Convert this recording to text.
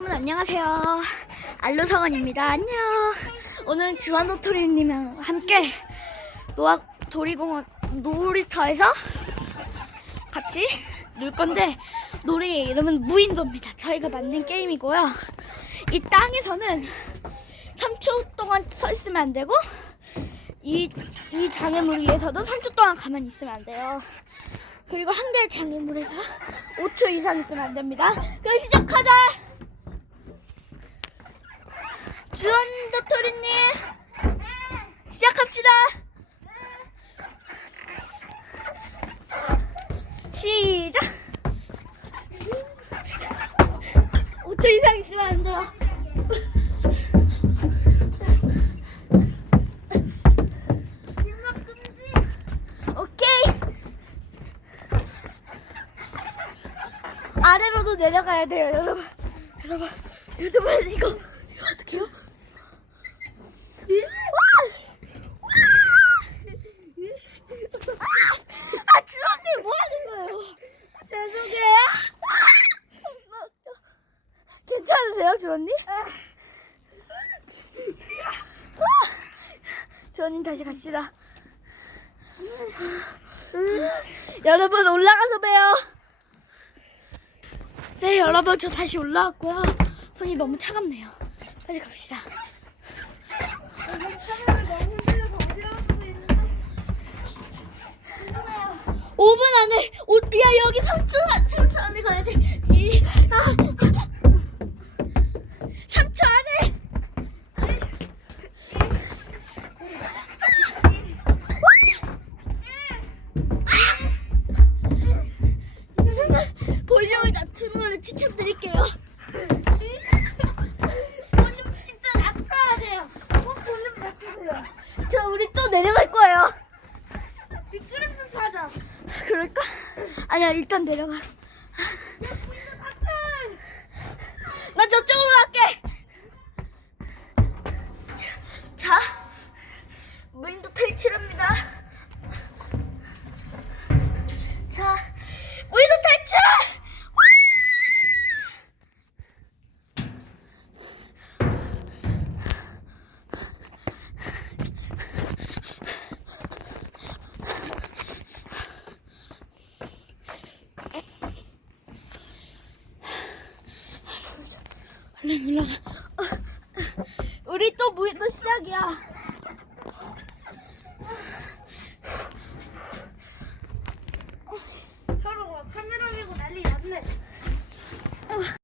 여러분 안녕하세요. 알루성원입니다. 안녕. 오늘은 주한도토리님과 함께 노악 도리공원 놀이터에서 같이 놀 건데 놀이 이름은 무인도입니다. 저희가 만든 게임이고요. 이 땅에서는 3초 동안 서 있으면 안 되고 이, 이 장애물 위에서도 3초 동안 가만히 있으면 안 돼요. 그리고 한 개의 장애물에서 5초 이상 있으면 안 됩니다. 그럼 시작하자! 주원 도토리님 시작합시다. 시작. 5초 이상 있으면 안 돼요. 오케이. 아래로도 내려가야 돼요, 여러분. 여러분, 여러분 이거 이거 어떻게요? 아, 주원님 뭐 하는 거예요? 죄송해요. 괜찮으세요, 주원님? 주원님 다시 갑시다. 여러분 올라가서 봬요. 네, 여러분 저 다시 올라왔고요. 손이 너무 차갑네요. 빨리 갑시다. 5분 안에, 오, 야, 여기 3초, 3초 안에 가야 돼. 이, 아, 걸 추천드릴게요. 볼륨 진짜 낮춰야 돼요. 꼭 볼륨 낮추세요. 저 우리 또 내려갈 거예요. 미끄럼 좀 타자. 그럴까? 아니야 일단 내려가. 나 저쪽으로 갈게. 자, 무인도 탈출합니다. 자, 무인도 탈출! 얼른 올라가. 어, 우리 또 무인도 시작이야.